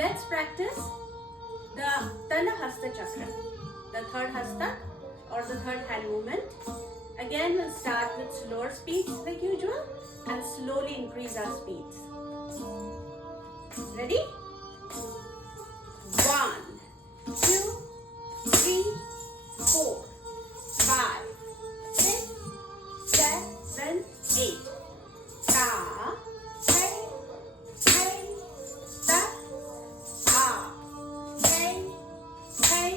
let's practice the Tala Hasta Chakra, the third Hastak or the third hand movement. Again, we'll start with slower speeds like usual and slowly increase our speeds. Ready? 1, 2, 3, 4, 5, 6, 7, 8. Ta, hey, hey, ta, ah, hey, hey.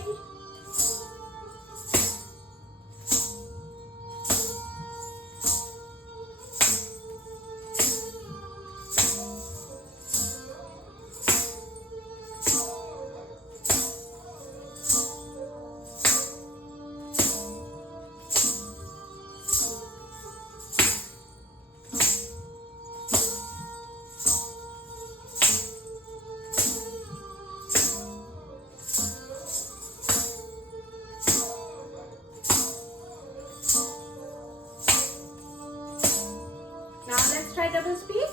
Now let's try double speed.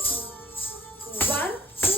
1, 2,